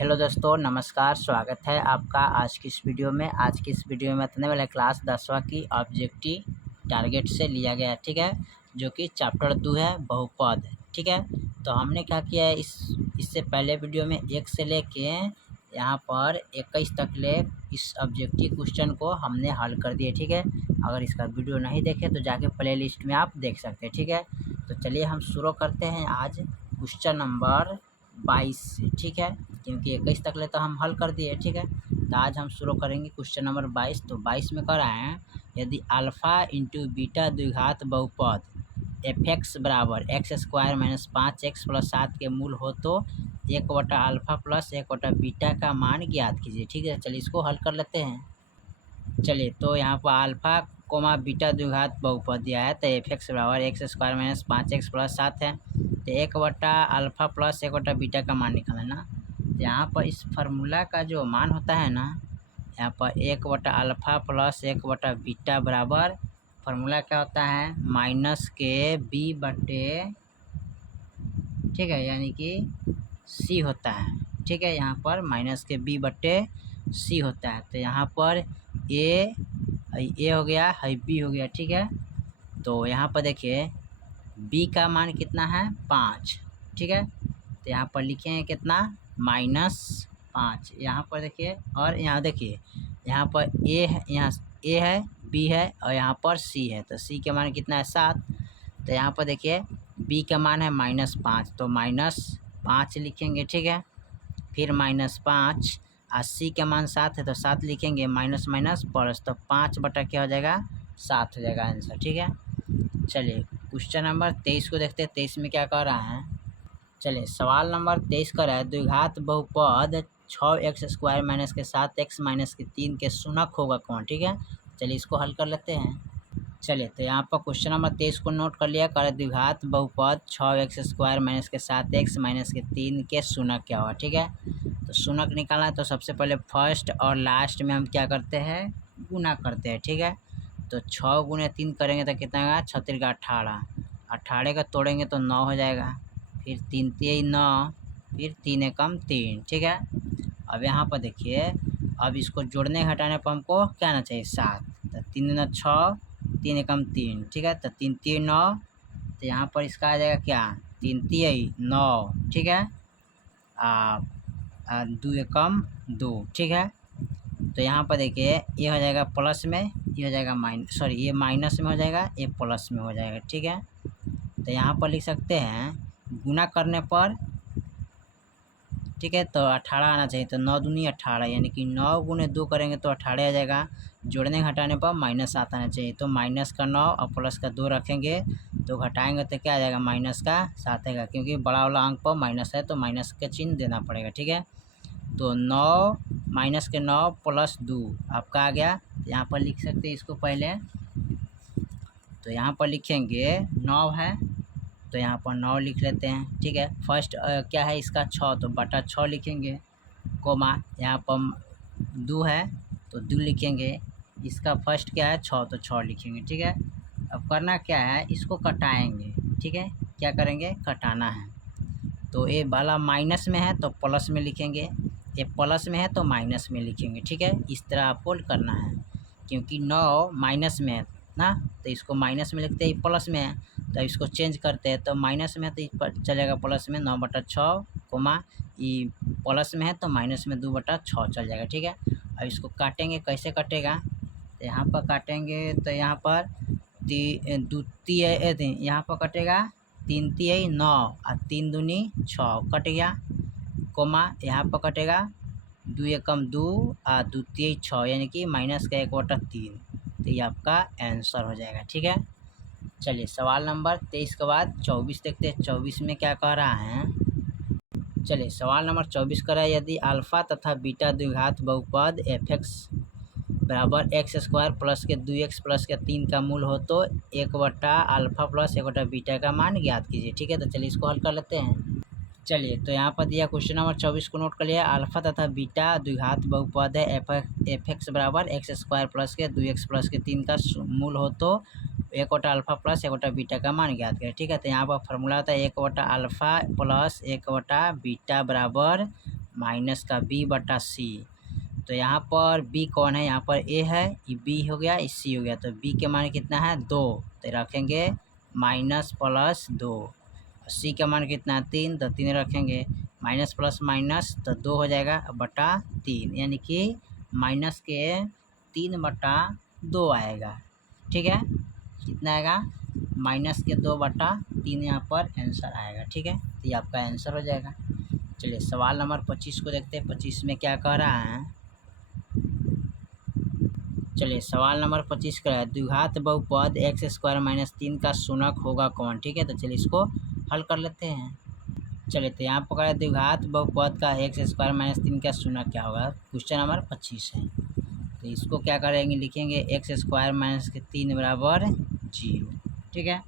Hello दोस्तों, नमस्कार। स्वागत है आपका आज की इस वीडियो में। आज की इस वीडियो में बताने वाला क्लास 10वां की ऑब्जेक्टिव टारगेट से लिया गया है, ठीक है, जो कि चैप्टर 2 है, बहुपद। ठीक है, तो हमने क्या किया है, इससे पहले वीडियो में 1 से लेके यहाँ पर 21 तक ले इस ऑब्जेक्टिव क्वेश्चन को हमने हल कर दिए। ठीक है, अगर इसका वीडियो नहीं देखे तो जाके प्ले लिस्ट में आप देख सकते हैं। ठीक है, तो चलिए हम शुरू करते हैं आज क्वेश्चन नंबर 22 से। ठीक है, क्योंकि 21 तक ले तो हम हल कर दिए। ठीक है, तो आज हम शुरू करेंगे क्वेश्चन नंबर 22। तो 22 में कह रहे हैं, यदि अल्फ़ा इंटू बीटा द्विघात बहुपद एफ एक्स बराबर x square minus 5x plus 7 के मूल हो तो 1/अल्फ़ा प्लस 1/बीटा का मान ज्ञात कीजिए। ठीक है, चलिए इसको हल कर लेते हैं। चलिए, तो यहाँ पर अल्फ़ा कोमा बीटा द्विघात बहुपद दिया है, तो एफ एक्स बराबर x square minus 5x plus 7 है, तो 1/अल्फ़ा प्लस 1/बीटा का मान निकालना है ना। तो यहाँ पर इस फार्मूला का जो मान होता है ना, यहाँ पर 1/अल्फ़ा प्लस 1/बीटा बराबर फार्मूला क्या होता है, माइनस के बी बटे, ठीक है, यानी कि सी होता है। ठीक है, यहाँ पर माइनस के बी बटे सी होता है। तो यहाँ पर ए हो गया, है बी हो गया। ठीक है, तो यहाँ पर देखिए बी का मान कितना है, 5। ठीक है, तो यहाँ पर लिखेंगे कितना, -5। यहाँ पर देखिए, और यहाँ देखिए यहाँ पर ए है, यहाँ ए है, बी है और यहाँ पर सी है, तो सी के मान कितना है, 7। तो यहाँ पर देखिए बी का मान है -5, तो -5 लिखेंगे। ठीक है, फिर -5 और सी का मान 7 है, तो 7 लिखेंगे, माइनस माइनस प्लस, तो 5 बटा क्या हो जाएगा, 7 हो जाएगा आंसर। ठीक है, चलिए क्वेश्चन नंबर 23 को देखते हैं। 23 में क्या कह रहा है, चलिए सवाल नंबर 23 कर रहा है, द्विघात बहुपद 6x स्क्वायर माइनस के 7x माइनस के 3 के शून्यक होगा कौन। ठीक है, चलिए इसको हल कर लेते हैं। चलिए, तो यहाँ पर क्वेश्चन नंबर 23 को नोट कर लिया, कर द्विघात बहुपद 6x स्क्वायर माइनस के 7x माइनस के 3 के शून्यक क्या हुआ। ठीक है, तो शून्यक निकालना है, तो सबसे पहले फर्स्ट और लास्ट में हम क्या करते हैं, गुना करते हैं। ठीक है, तो 6 गुने 3 करेंगे तो कितना होगा, 6 3 18, 18 का तोड़ेंगे तो 9 हो जाएगा, फिर 3 3 9, फिर 3 एकम 3। ठीक है, अब यहाँ पर देखिए, अब इसको जोड़ने घटाने पर हमको क्या आना चाहिए, 7। तो 3 9 6, 3 एकम 3। ठीक है, तो 3 3 9, तो यहाँ पर इसका आ जाएगा क्या, 3 3 9। ठीक है, 2 एकम 2। ठीक है, तो यहाँ पर देखिए ये हो जाएगा प्लस में, ये हो जाएगा माइनस, सॉरी ये माइनस में हो जाएगा, ये प्लस में हो जाएगा। ठीक है, तो यहाँ पर लिख सकते हैं गुना करने पर, ठीक है, तो 18 आना चाहिए, तो 9 दूनी 18, यानी कि 9 गुने 2 करेंगे तो 18 आ जाएगा। जोड़ने घटाने पर -7 आना चाहिए, तो माइनस का 9 और प्लस का 2 रखेंगे तो घटाएंगे तो क्या आ जाएगा, माइनस का 7 आएगा, क्योंकि बड़ा वाला अंक पर माइनस है तो माइनस का चिन्ह देना पड़ेगा। ठीक है, तो 9 माइनस के 9 प्लस 2 आपका आ गया। यहाँ पर लिख सकते हैं इसको पहले, तो यहाँ पर लिखेंगे 9 है, तो यहाँ पर 9 लिख लेते हैं। ठीक है, फर्स्ट क्या है इसका 6, तो बटा 6 लिखेंगे, कोमा यहाँ पर 2 है तो 2 लिखेंगे, इसका फर्स्ट क्या है 6, तो 6 लिखेंगे। ठीक है, अब करना क्या है, इसको कटाएंगे। ठीक है, क्या करेंगे, कटाना है, तो ये वाला माइनस में है तो प्लस में लिखेंगे, ये प्लस में है तो माइनस में लिखेंगे। ठीक है, इस तरह आपको करना है, क्योंकि 9 माइनस में है ना, तो इसको माइनस में लिखते हैं, प्लस में है तो इसको चेंज करते हैं, तो माइनस में है तो इस पर चलेगा प्लस में, 9 बटा 6, कोमा ये प्लस में है तो माइनस में 2 बटा 6 चल जाएगा। ठीक है, अब इसको काटेंगे, कैसे कटेगा, तो यहाँ पर काटेंगे, तो यहाँ पर यहाँ पर कटेगा 3 3 9 और 3 दूनी 6 कट गया, कोमा यहाँ पर कटेगा 2 एकम 2 और 2 3 6, यानी कि माइनस का 1/3, तो ये आपका आंसर हो जाएगा। ठीक है, चलिए सवाल नंबर 23 के बाद 24 देखते हैं। 24 में क्या कह रहा है, चलिए सवाल नंबर 24 कह रहा है, यदि अल्फ़ा तथा बीटा द्विघात बहुपद एफ एक्स बराबर एक्स स्क्वायर प्लस के 2x प्लस के 3 का मूल हो तो 1/अल्फ़ा प्लस 1/बीटा का मान ज्ञात कीजिए। ठीक है, तो चलिए इसको हल कर लेते हैं। चलिए, तो यहाँ पर दिया क्वेश्चन नंबर 24 को नोट कर लिया, अल्फ़ा तथा बीटा द्विघात बहुपद है एफ एक्स बराबर एक्स स्क्वायर प्लस के 2x प्लस के 3 का मूल हो तो 1/अल्फ़ा प्लस 1/बीटा का मान ज्ञात करें। ठीक है, तो यहाँ पर फॉर्मूला होता है 1/अल्फ़ा प्लस 1/बीटा बराबर माइनस का बी बटा सी। तो यहाँ पर बी कौन है, यहाँ पर ए है, ये बी हो गया, ये सी हो गया। तो बी के मान कितना है 2, तो रखेंगे माइनस प्लस 2। सी का मान कितना है 3, तो 3 रखेंगे, माइनस प्लस माइनस तो 2 हो जाएगा बटा 3, यानी कि माइनस के 3 बटा 2 आएगा। ठीक है, कितना आएगा माइनस के 2 बटा 3 यहाँ पर आंसर आएगा। ठीक है, तो ये आपका आंसर हो जाएगा। चलिए सवाल नंबर 25 को देखते हैं। 25 में क्या कह रहा है, चलिए सवाल नंबर 25 का है द्विघात बहुपद एक्स स्क्वायर माइनस 3 का शून्यक होगा कौन। ठीक है, तो चलिए इसको हल कर लेते हैं। चलिए तो यहाँ पर द्विघात बहुपद का एक्स स्क्वायर माइनस 3 का शून्यक क्या होगा, क्वेश्चन नंबर 25 है। तो इसको क्या करेंगे, लिखेंगे एक्स स्क्वायर माइनस के 3 बराबर 0। ठीक है,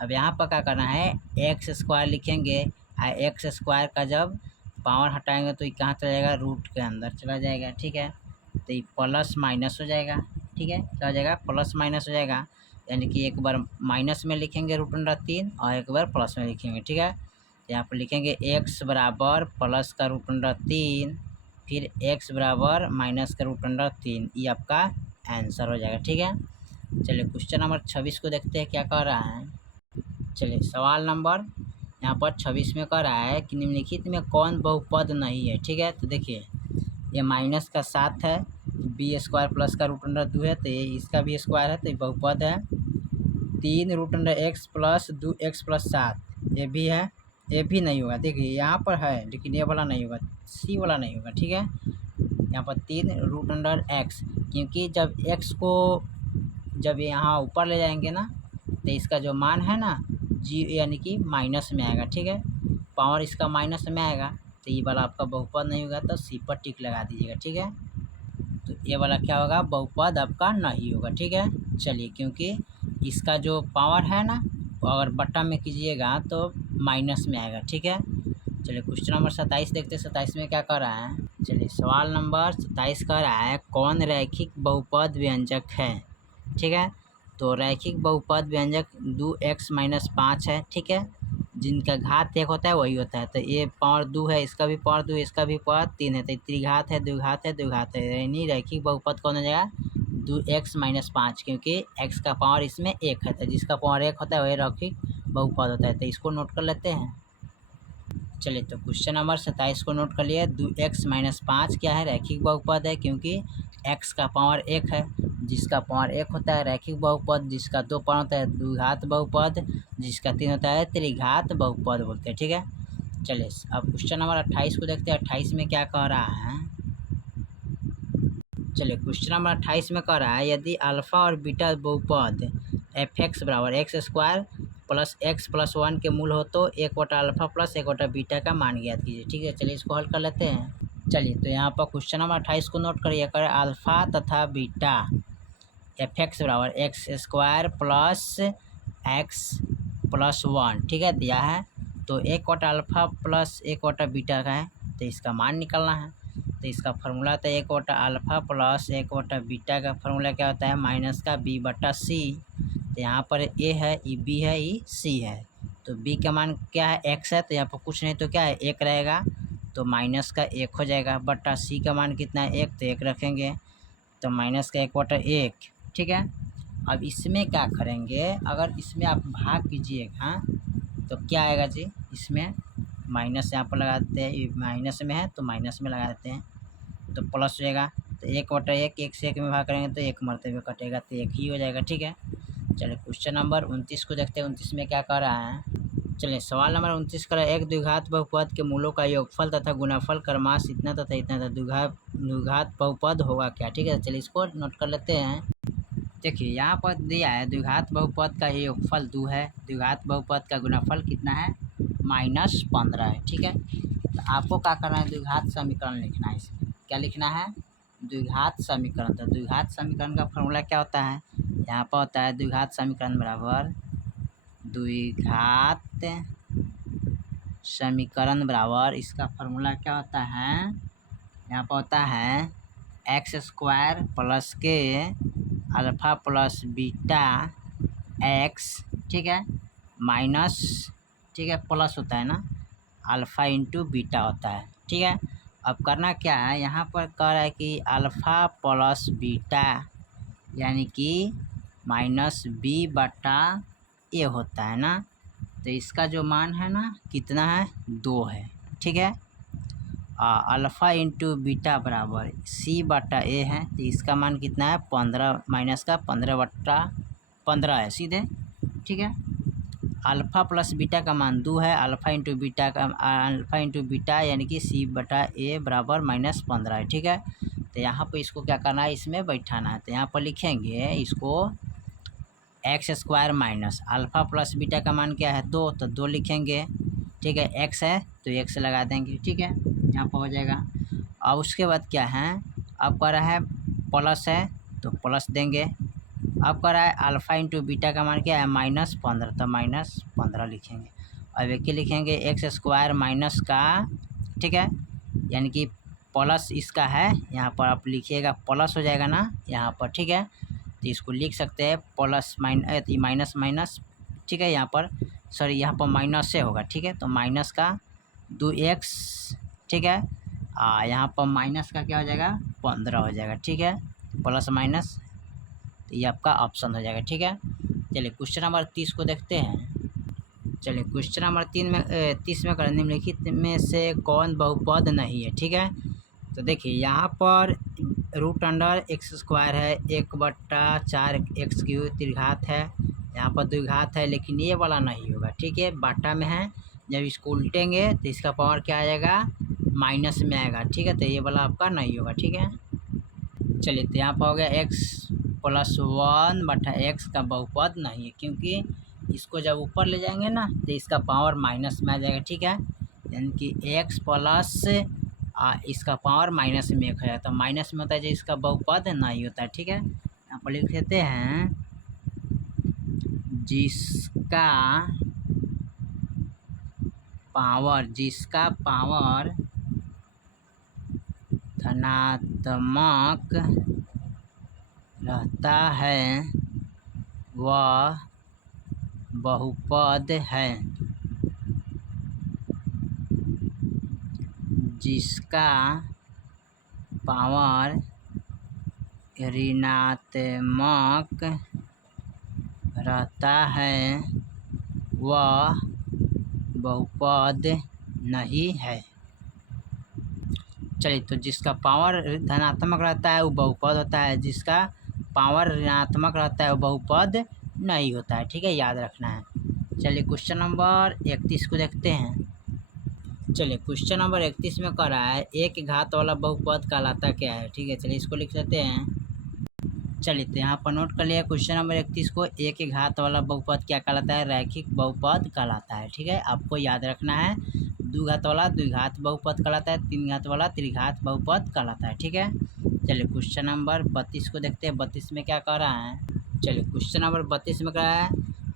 अब यहाँ पर क्या करना है, एक्स स्क्वायर लिखेंगे, एक्स स्क्वायर का जब पावर हटाएंगे तो ये कहाँ चला जाएगा, रूट के अंदर चला जाएगा। ठीक है, तो ये प्लस माइनस हो जाएगा। ठीक है, क्या हो जाएगा, प्लस माइनस हो जाएगा, यानी कि एक बार माइनस में लिखेंगे √3 और एक बार प्लस में लिखेंगे। ठीक है, यहाँ पर लिखेंगे x बराबर प्लस का √3, फिर x बराबर माइनस का √3, ये आपका आंसर हो जाएगा। ठीक है, चलिए क्वेश्चन नंबर 26 को देखते हैं क्या कह रहा है। चलिए सवाल नंबर यहाँ पर 26 में कह रहा है कि निम्नलिखित में कौन बहुपद नहीं है। ठीक है, तो देखिए ये माइनस का 7 है, बी स्क्वायर प्लस का √2 है, तो ये इसका भी स्क्वायर है, तो ये बहुपद है। 3 √x प्लस 2x प्लस 7 ये भी है, ये भी नहीं होगा। देखिए यहाँ पर है लेकिन ये वाला नहीं होगा, सी वाला नहीं होगा। ठीक है, यहाँ पर 3 √x, क्योंकि जब x को जब यहाँ ऊपर ले जाएंगे ना तो इसका जो मान है ना जी यानी कि माइनस में आएगा। ठीक है, पावर इसका माइनस में आएगा, तो ये वाला आपका बहुपद नहीं होगा, तो सी पर टिक लगा दीजिएगा। ठीक है, तो ये वाला क्या होगा, बहुपद आपका नहीं होगा। ठीक है, चलिए क्योंकि इसका जो पावर है ना वो अगर बट्टा में कीजिएगा तो माइनस में आएगा। ठीक है, चलिए क्वेश्चन नंबर 27 देखते हैं। 27 में क्या कर रहा है, चलिए सवाल नंबर 27 कह रहा है कौन रैखिक बहुपद व्यंजक है। ठीक है, तो रैखिक बहुपद व्यंजक 2x - 5 है। ठीक है, जिनका घात 1 होता है वही होता है, तो ये पावर 2 है, इसका भी पावर 2, इसका भी पावर 3 है, तो त्रिघात है, द्विघात है, द्विघात है, यानी रैखिक बहुपद कौन हो जाएगा 2x - 5, क्योंकि x का पावर इसमें 1 है, तो जिसका पावर 1 होता है वही रैखिक बहुपद होता है। तो इसको नोट कर लेते हैं। चलिए तो क्वेश्चन नंबर 27 को नोट कर लिए। 2x - 5 क्या है, रैखिक बहुपद है, क्योंकि x का पावर 1 है, जिसका पावर 1 होता है रैखिक बहुपद, जिसका 2 पावर होता है द्विघात बहुपद, जिसका 3 होता है त्रिघात बहुपद बोलते हैं। ठीक है, चलिए अब क्वेश्चन नंबर 28 को देखते हैं। 28 में क्या कह रहा है, चलिए क्वेश्चन नंबर 28 में कह रहा है यदि अल्फ़ा और बीटा बहुपद f(x) बराबर x² प्लस x प्लस 1 के मूल हो तो 1/α प्लस 1/बीटा का मान ज्ञात कीजिए। ठीक है, चलिए इसको हल कर लेते हैं। चलिए तो यहाँ पर क्वेश्चन नंबर 28 को नोट करिए, कर अल्फ़ा तथा बीटा f(x) बराबर x² प्लस x प्लस 1। ठीक है, दिया है, तो 1/α प्लस 1/बीटा का है, तो इसका मान निकालना है। तो इसका फार्मूला होता है 1/α प्लस 1/बीटा का फार्मूला क्या होता है, माइनस का b बटा सी। तो यहाँ पर a है, ये b है, ये c है, तो b का मान क्या है x है, तो यहाँ पर कुछ नहीं तो क्या है 1 रहेगा, तो माइनस का 1 हो जाएगा, बटा c का मान कितना है 1, तो 1 रखेंगे, तो माइनस का 1/1। ठीक है, अब इसमें क्या करेंगे, अगर इसमें आप भाग कीजिएगा तो क्या आएगा जी, इसमें माइनस यहाँ पर लगा देते हैं, ये माइनस में है तो माइनस में लगा देते हैं, तो प्लस हो जाएगा, तो 1/1, 1 से 1 में भाग करेंगे तो 1 मरतबे कटेगा, तो 1 ही हो जाएगा। ठीक है, चलिए क्वेश्चन नंबर 29 को देखते हैं। 29 में क्या कह रहा है, चलिए सवाल नंबर 29 कर रहा है एक द्विघात बहुपद के मूलों का योगफल तथा गुणाफल क्रमशः इतना तथा इतना था, द्विघात बहुपद होगा क्या। ठीक है, चलिए इसको नोट कर लेते हैं। देखिए यहाँ पर दिया है द्विघात बहुपद का योगफल 2 है, द्विघात बहुपद का गुणनफल कितना है -15 है। ठीक है, तो आपको क्या करना है, द्विघात समीकरण लिखना है। इसमें क्या लिखना है, द्विघात समीकरण। तो द्विघात समीकरण का फॉर्मूला क्या होता है, यहाँ पर होता है द्विघात समीकरण बराबर द्विघात समीकरण बराबर, इसका फार्मूला क्या होता है, यहाँ पर होता है x² प्लस के अल्फ़ा प्लस बीटा x। ठीक है, माइनस, ठीक है, प्लस होता है ना अल्फ़ा इंटू बीटा होता है। ठीक है, अब करना क्या है, यहाँ पर कह रहा है कि अल्फ़ा प्लस बीटा यानी कि माइनस बी बटा ए होता है ना, तो इसका जो मान है ना कितना है, 2 है, ठीक है। अल्फ़ा इंटू बीटा बराबर सी बटा ए है, तो इसका मान कितना है, 15 माइनस का 15 बटा 15 है सीधे, ठीक है। अल्फ़ा प्लस बीटा का मान 2 है, अल्फ़ा इंटू बीटा यानी कि सी बटा ए बराबर -15 है, ठीक है। तो यहाँ पर इसको क्या करना है, इसमें बैठाना है, तो यहाँ पर लिखेंगे इसको x square minus alpha plus beta का मान क्या है, 2, तो 2 लिखेंगे, ठीक है। एक्स है तो एक्स लगा देंगे, ठीक है, यहाँ पर हो जाएगा। अब उसके बाद क्या है, अब कह रहा है प्लस है तो प्लस देंगे। अब कह रहा है अल्फ़ा इंटू बीटा का मान क्या है, -15, तो -15 लिखेंगे। अब एक ही लिखेंगे एक्स स्क्वायर माइनस का, ठीक है, यानी कि प्लस इसका है, यहाँ पर आप लिखिएगा प्लस हो जाएगा ना यहाँ पर, ठीक है। तो इसको लिख सकते हैं प्लस माइनस माइनस, ठीक है, यहाँ पर सॉरी यहाँ पर माइनस से होगा, ठीक है। तो माइनस का 2x, ठीक है, यहाँ पर माइनस का क्या हो जाएगा, 15 हो जाएगा, ठीक है, प्लस माइनस, तो ये आपका ऑप्शन हो जाएगा, ठीक है। चलिए क्वेश्चन नंबर 30 को देखते हैं। चलिए क्वेश्चन नंबर 30 में निम्नलिखित में से कौन बहुपद नहीं है, ठीक है। तो देखिए यहाँ पर रूट अंडर एक्स स्क्वायर है, 1/4 x³ त्रिघात है, यहाँ पर द्विघात है, लेकिन ये वाला नहीं होगा, ठीक है, बाटा में है। जब इसको उल्टेंगे तो इसका पावर क्या आ जाएगा, माइनस में आएगा, ठीक है, तो ये वाला आपका नहीं होगा, ठीक है। चलिए तो यहाँ पर हो गया x+1/x का बहुपद नहीं है, क्योंकि इसको जब ऊपर ले जाएंगे ना तो इसका पावर माइनस में आ जाएगा, ठीक है, यानी कि x प्लस इसका पावर माइनस में 1 है, तो माइनस में होता है जो इसका बहुपद नहीं होता है, ठीक है। यहाँ पर लिख देते हैं जिसका पावर धनात्मक रहता है वह बहुपद है, जिसका पावर ऋणात्मक रहता है वह बहुपद नहीं है। चलिए तो जिसका पावर धनात्मक रहता है वो बहुपद होता है, जिसका पावर ऋणात्मक रहता है वो बहुपद नहीं होता है, ठीक है, याद रखना है। चलिए क्वेश्चन नंबर 31 को देखते हैं। चलिए क्वेश्चन नंबर 31 में कह रहा है एक घात वाला बहुपद कहलाता क्या है, ठीक है, चलिए इसको लिख लेते हैं। चलिए तो यहाँ पर नोट कर लिया क्वेश्चन नंबर 31 को, एक घात वाला बहुपद क्या कहलाता है, रैखिक बहुपद कहलाता है, ठीक है, आपको याद रखना है। दो घात वाला द्विघात बहुपद कहलाता है, तीन घात वाला त्रिघात बहुपद कहलाता है, ठीक है। चलिए क्वेश्चन नंबर 32 को देखते हैं, 32 में क्या कह रहा है। चलिए क्वेश्चन नंबर 32 में कह रहा है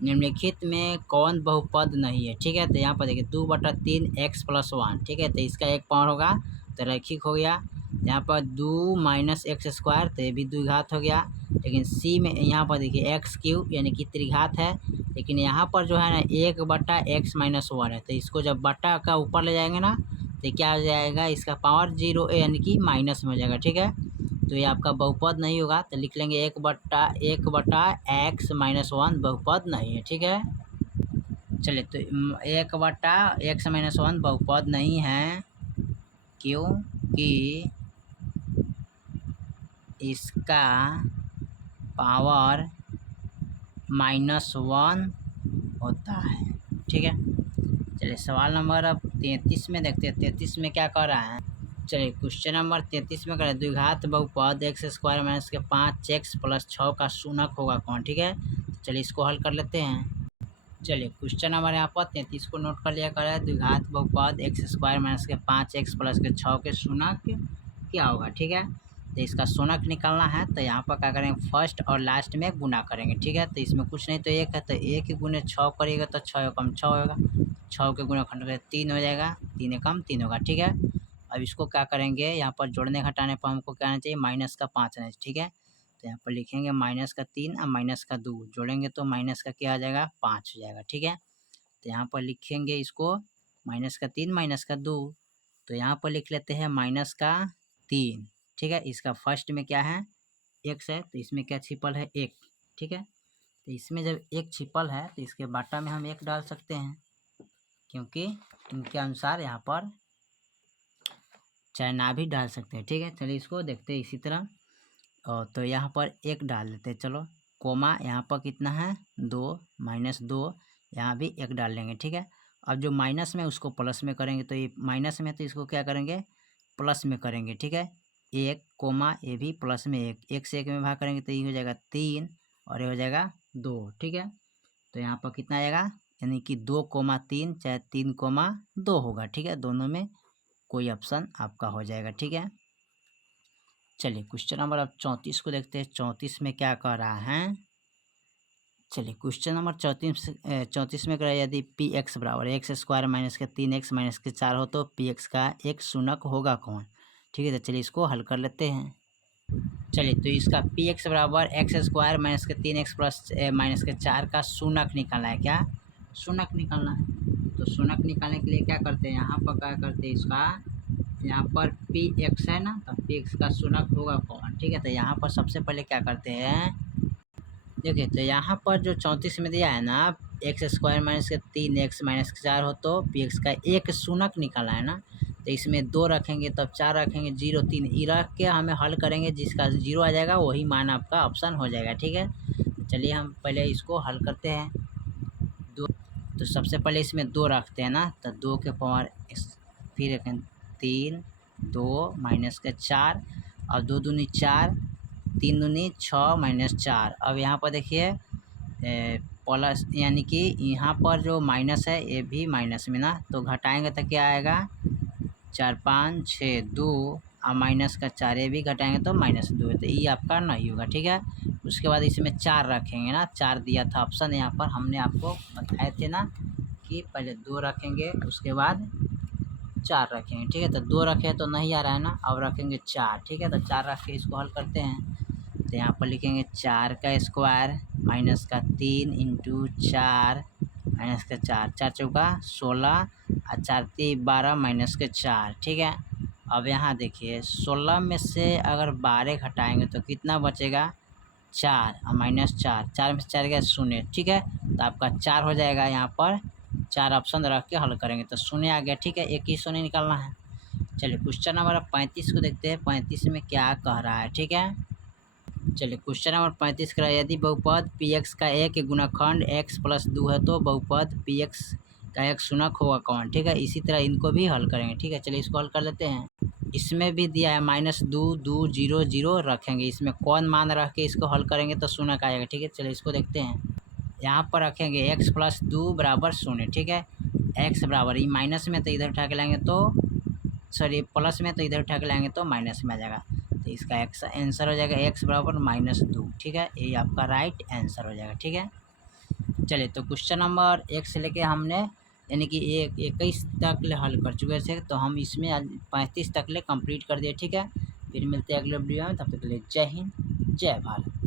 निम्नलिखित में कौन बहुपद नहीं है, ठीक है। तो यहाँ पर देखिए 2/3 x+1, ठीक है, तो इसका एक पावर होगा तो रैखिक हो गया। यहाँ पर 2 - x² तो ये भी द्विघात हो गया, लेकिन सी में यहाँ पर देखिए x³ यानी कि त्रिघात है, लेकिन यहाँ पर जो है ना 1/x-1 है, तो इसको जब बटा का ऊपर ले जाएंगे ना तो क्या हो जाएगा, इसका पावर 0 यानी कि माइनस में हो जाएगा, ठीक है। तो ये आपका बहुपद नहीं होगा, तो लिख लेंगे 1/x-1 बहुपद नहीं है, ठीक है। चलिए तो 1/x-1 बहुपद नहीं है क्योंकि इसका पावर -1 होता है, ठीक है। चलिए सवाल नंबर अब 33 में देखते हैं, 33 में क्या कह रहा है। चलिए क्वेश्चन नंबर 33 में कह रहा है द्विघात बहुपद x² - 5x + 6 का शूनक होगा कौन, ठीक है। चलिए इसको हल कर लेते हैं। चलिए क्वेश्चन नंबर यहाँ पर 33 को नोट कर लिया, कर रहा है द्विघात बहुपद x² - 5x + 6 के शूनक क्या होगा, ठीक है। तो इसका शूनक निकालना है, तो यहाँ पर क्या करेंगे, फर्स्ट और लास्ट में गुना करेंगे, ठीक है। तो इसमें कुछ नहीं तो 1 है, तो 1 गुने 6 करिएगा तो 6 कम 6 होगा, 6 के गुना खंड करें 3 हो जाएगा, 3 कम 3 होगा, ठीक है। अब इसको क्या करेंगे, यहाँ पर जोड़ने घटाने पर हमको क्या आना चाहिए, -5 आना चाहिए, ठीक है। तो यहाँ पर लिखेंगे -3 और -2 जोड़ेंगे तो माइनस का क्या आ जाएगा, 5 हो जाएगा, ठीक है। तो यहाँ पर लिखेंगे इसको -3 - 2, तो यहाँ पर लिख लेते हैं माइनस का 3, ठीक है। इसका फर्स्ट में क्या है, x है, तो इसमें क्या छिपल है, 1, ठीक है। तो इसमें जब 1 छिपल है तो इसके बाटा में हम 1 डाल सकते हैं, क्योंकि इनके अनुसार यहाँ पर चाहे ना भी डाल सकते हैं, ठीक है। चलिए इसको देखते हैं इसी तरह। और तो यहाँ पर 1 डाल देते हैं, चलो, कोमा यहाँ पर कितना है, 2, -2, यहाँ भी 1 डाल लेंगे, ठीक है। अब जो माइनस में उसको प्लस में करेंगे, तो ये माइनस में तो इसको क्या करेंगे, प्लस में करेंगे, ठीक है। 1 कोमा ये भी प्लस में 1 से 1 में भाग करेंगे तो ये हो जाएगा 3 और ये हो जाएगा 2, ठीक है। तो यहाँ पर कितना आएगा, यानी कि 2,3 चाहे 3,2 होगा, ठीक है। दोनों में कोई ऑप्शन आपका हो जाएगा, ठीक है। चलिए क्वेश्चन नंबर अब 34 को देखते हैं। 34 में क्या कह रहा है, चलिए क्वेश्चन नंबर 34 में कह रहा है यदि पी एक्स बराबर एक्स स्क्वायर माइनस के 3x माइनस के 4 हो तो पी एक्स का एक शूनक होगा कौन, ठीक है। तो चलिए इसको हल कर लेते हैं। चलिए तो इसका पी एक्स बराबर एक्स स्क्वायर माइनस के 3x प्लस माइनस के 4 का शूनक निकालना है, क्या शूनक निकालना है। तो शूनक निकालने के लिए क्या करते हैं, यहाँ पर क्या करते हैं, इसका यहाँ पर पी एक्स है ना, तो पी एक्स का शूनक होगा कौन, ठीक है। तो यहाँ पर सबसे पहले क्या करते हैं, देखिए तो यहाँ पर जो 34 में दिया है ना, एक्स स्क्वायर माइनस के 3x माइनस के 4 हो तो पी एक्स का एक शूनक निकाला है ना। तो इसमें 2 रखेंगे तब 4 रखेंगे, 0 3 ई रख के हमें हल करेंगे, जिसका 0 आ जाएगा वही मान आपका ऑप्शन हो जाएगा, ठीक है। चलिए हम पहले इसको हल करते हैं। 2, तो सबसे पहले इसमें 2 रखते हैं ना, तो 2 के पावर फिर रखें 3, 2 माइनस के 4 और 2 दूनी 4, 3 दूनी 6 माइनस 4। अब यहाँ पर देखिए प्लस, यानी कि यहाँ पर जो माइनस है ये भी माइनस में ना, तो घटाएंगे तो क्या आएगा, 4 5 6 2 और माइनस का 4 ये भी घटाएंगे तो -2, तो ये आपका नहीं होगा, ठीक है। उसके बाद इसमें 4 रखेंगे ना, 4 दिया था ऑप्शन यहाँ पर, हमने आपको बताए थे ना कि पहले 2 रखेंगे उसके बाद 4 रखेंगे, ठीक है। तो 2 रखे तो नहीं आ रहा है ना, अब रखेंगे 4, ठीक है। तो 4 रख के इसको हल करते हैं। तो यहाँ पर लिखेंगे 4 का स्क्वायर माइनस का 3 इंटू 4 माइनस का 4, 4 चौका 16 और 4 3 12 माइनस के 4, ठीक है। अब यहाँ देखिए 16 में से अगर 12 घटाएंगे तो कितना बचेगा, 4 और -4, 4 में से 4 गया 0, ठीक है। तो आपका 4 हो जाएगा, यहाँ पर 4 ऑप्शन रख के हल करेंगे तो 0 आ गया, ठीक है। एक ही 0 निकालना है। चलिए क्वेश्चन नंबर 35 को देखते हैं। 35 में क्या कह रहा है, ठीक है। चलिए क्वेश्चन नंबर 35 कह रहा है यदि बहुपद पी एक्स का एक गुणनखंड x प्लस 2 है तो बहुपद पी एक्स का एक शूनक होगा कौन, ठीक है। इसी तरह इनको भी हल करेंगे, ठीक है। चलिए इसको हल कर लेते हैं। इसमें भी दिया है -2 2 0 0 रखेंगे, इसमें कौन मान रख के इसको हल करेंगे तो शूनक आएगा, ठीक है। चलिए इसको देखते हैं। यहाँ पर रखेंगे x प्लस 2 बराबर 0, ठीक है। x बराबर, ये माइनस में तो इधर उठा के लाएंगे तो, सॉरी प्लस में तो इधर उठा के लाएंगे तो माइनस में आ जाएगा, तो इसका एक्स आंसर हो जाएगा x बराबर -2, ठीक है। ये आपका राइट आंसर हो जाएगा, ठीक है। चलिए तो क्वेश्चन नंबर 1 से लेके हमने यानी कि 21 तक ले हल कर चुके थे, तो हम इसमें 35 तक ले कंप्लीट कर दिए, ठीक है। फिर मिलते हैं अगले वीडियो में, तब तक के लिए जय हिंद जय भारत।